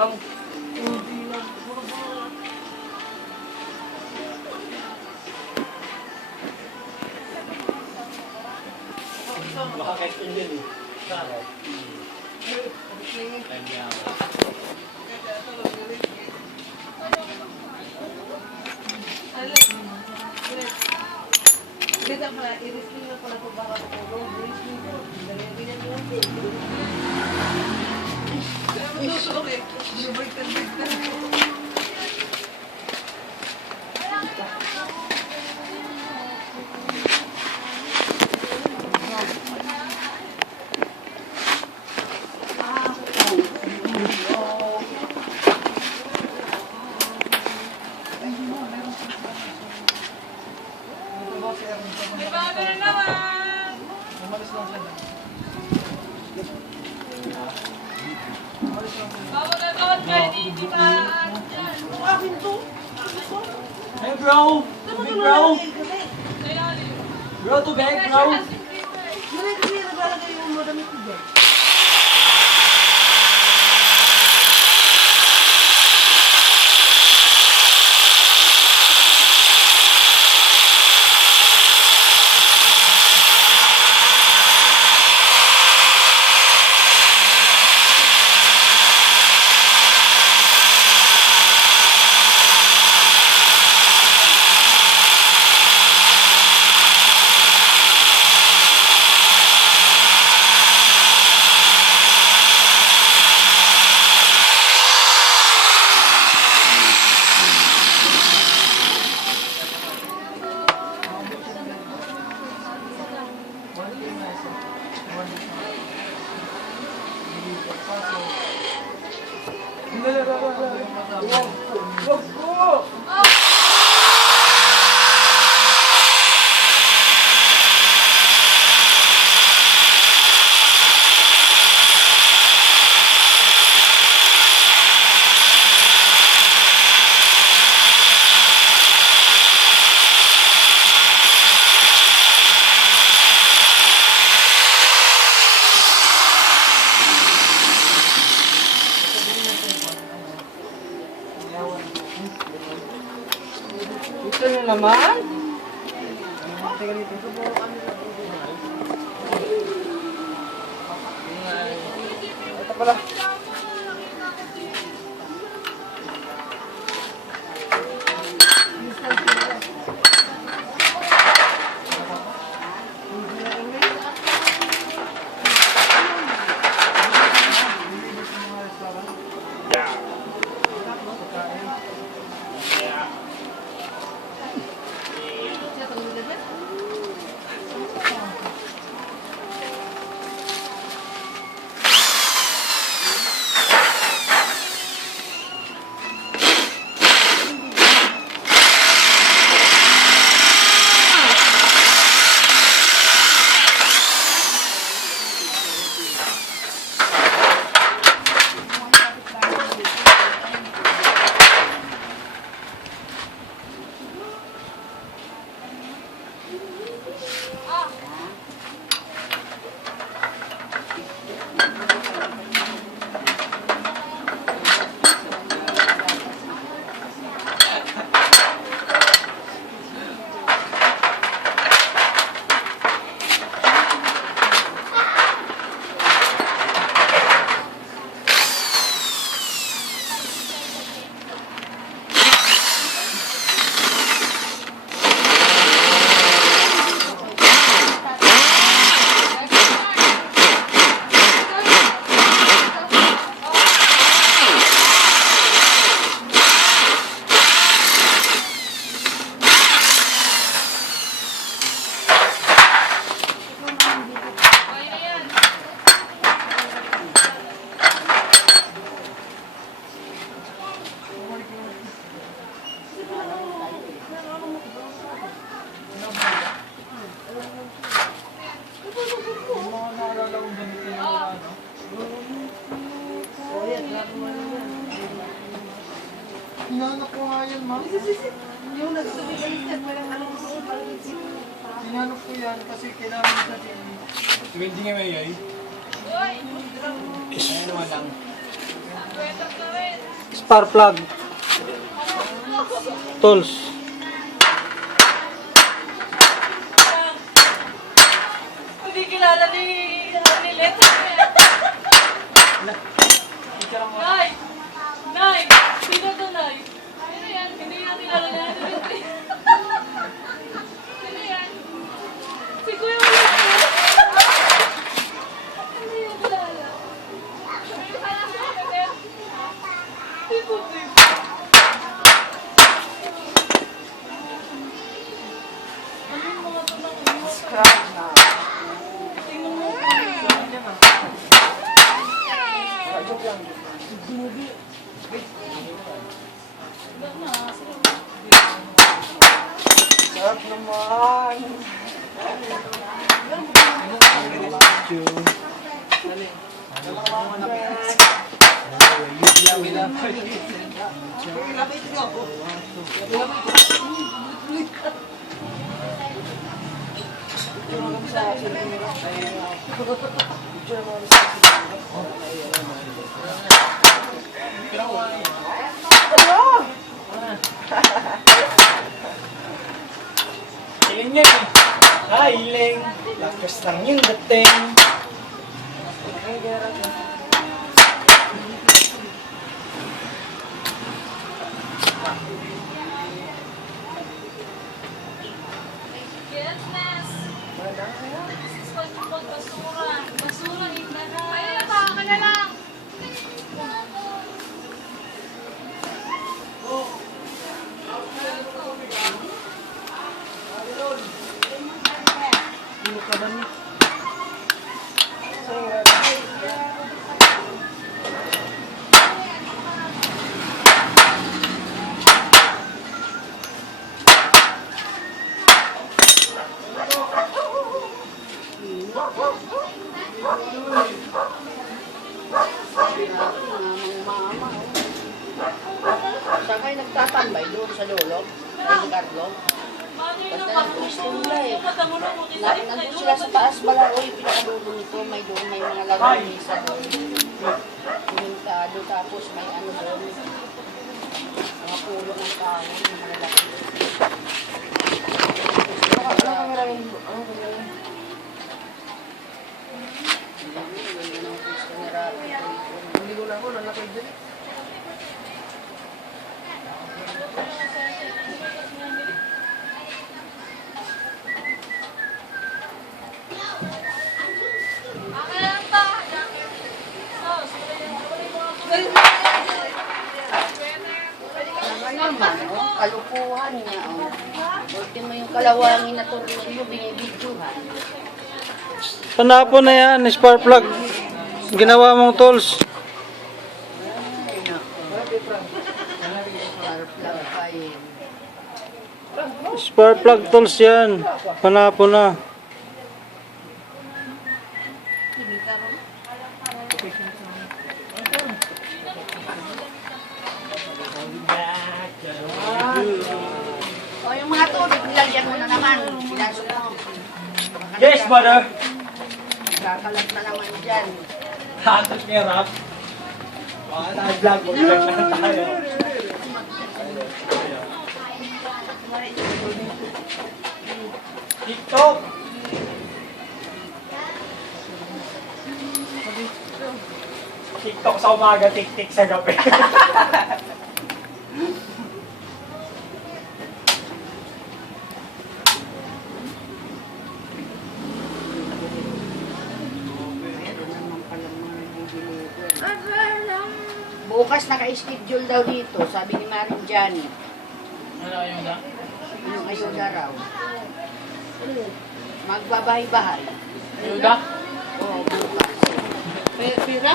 lang. Hindi lang. Bakit hindi eh? Sarap. Kita pala, i-risking na pala ito baka ako. Risking ko. Ganyan mo. Sorry. Binabalik-balik na. May bago na naman! Umalis lang siya. Bago na naman kayo, hindi pa dyan. Ang akin to. Hey bro! Tubig bro! Kaya yun. Bro, tubig bro! Mali kasi naglalagay yung madamit ko dyan. Ito na naman? Teka dito. Ito pala. Hinanap ko nga yan, ma'am. Yung nagsubigan niya, parang alam ko sa paligid. Hinanap ko yan kasi kailangan sa TV. Hindi nga may yay. Uy! Ano naman lang. Kwentang gawin! spark plug. Tools. Hindi kilala ni Let. Nay! Nay! Sino to, Nay? Sino yan? Hindi yan kilala ni Let. Sino yan? Si Kuya Ulit. Hindi yan kilala. Si Puti. Ano yung mga to ng Scratch na. tingnan mo? Joke lang. Sarap naman. Ayun yan eh. Hiling. Lakas lang yung dating. Goodness! This is called basura. Basura, hindi na. Ayun, baka ka na lang. Saan kayo nagtatambay doon sa lolo? Kay Ricardo? Mano yun Basta ang nag-twist yung nila eh. Nandun sila sa Nandun taas pala. Uy, pinakadulo nito. May doon, may mga lagay sa doon. Pintado, tapos may ano doon. Mga pulo ng tao. Yung mga laki. Hindi ko na ako, lalaki dyan. Naman, oh, kalukuhan niya, oh. Ultimo yung kalawangin na tornilyo, binibidyohan. Panapon na yan, spark plug. Ginawa mong tools. Ay, nako. Spark pa yun. Spark plug tools yan. Panapon na. O, yung mga tubig, nilagyan mo na naman. Pinasok mo. Yes, mother. Kakalat na naman dyan. Hatos niya, rap. Baka na-vlog mo. Vlog na tayo. TikTok. TikTok sa umaga, tik-tik sa gabi. Bukas naka-schedule daw dito, sabi ni Maring Janet. Ano yung na? Yung ayuda raw. Magbabahay-bahay. Ayuda? Oo, bukas. Pira?